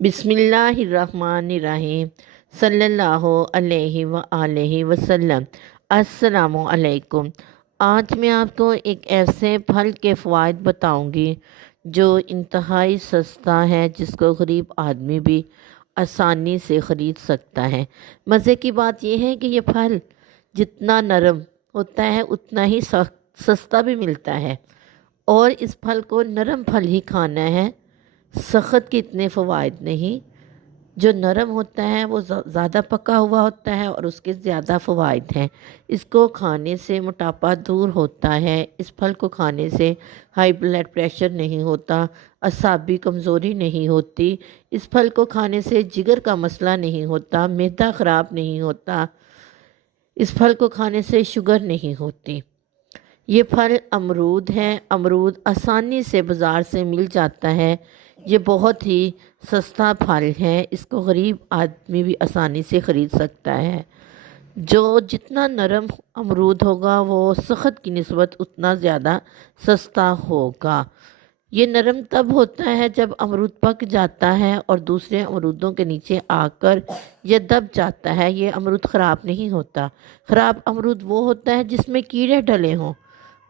बिस्मिल्लाहिर्रहमानिर्रहीम सल्लल्लाहु अलैहि वआलैहि वसल्लम। अस्सलामु अलैकुम। आज मैं आपको एक ऐसे फल के फ़वाइद बताऊंगी जो इंतहाई सस्ता है, जिसको गरीब आदमी भी आसानी से ख़रीद सकता है। मज़े की बात यह है कि ये फल जितना नरम होता है उतना ही सस्ता भी मिलता है, और इस फल को नरम फल ही खाना है। सख़त के इतने फ़वाइद नहीं। जो नरम होता है वो ज़्यादा पका हुआ होता है और उसके ज़्यादा फ़वाइद हैं। इसको खाने से मोटापा दूर होता है। इस फल को खाने से हाई ब्लड प्रेशर नहीं होता, असाबी कमज़ोरी नहीं होती। इस फल को खाने से जिगर का मसला नहीं होता, मैदा ख़राब नहीं होता। इस फल को खाने से शुगर नहीं होती। ये फल अमरूद है। अमरूद आसानी से बाज़ार से मिल जाता है। ये बहुत ही सस्ता फल है, इसको गरीब आदमी भी आसानी से ख़रीद सकता है। जो जितना नरम अमरूद होगा वो सख्त की निस्बत उतना ज़्यादा सस्ता होगा। ये नरम तब होता है जब अमरूद पक जाता है और दूसरे अमरूदों के नीचे आकर यह दब जाता है। ये अमरूद ख़राब नहीं होता। ख़राब अमरूद वो होता है जिसमें कीड़े डले हों,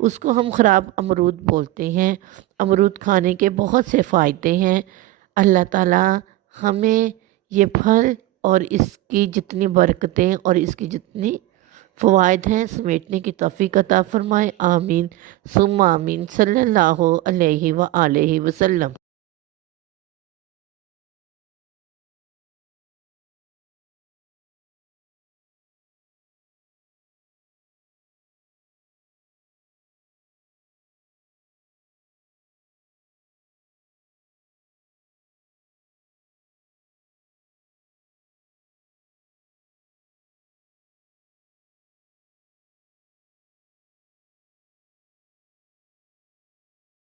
उसको हम ख़राब अमरूद बोलते हैं। अमरूद खाने के बहुत से फ़ायदे हैं। अल्लाह ताला हमें ये फल और इसकी जितनी बरकतें और इसकी जितनी फ़वाइद हैं समेटने की तौफ़ीक़ अता फ़रमाए। आमीन सुम्मा आमीन सल्लल्लाहु अलैहि व आलिहि वसल्लम।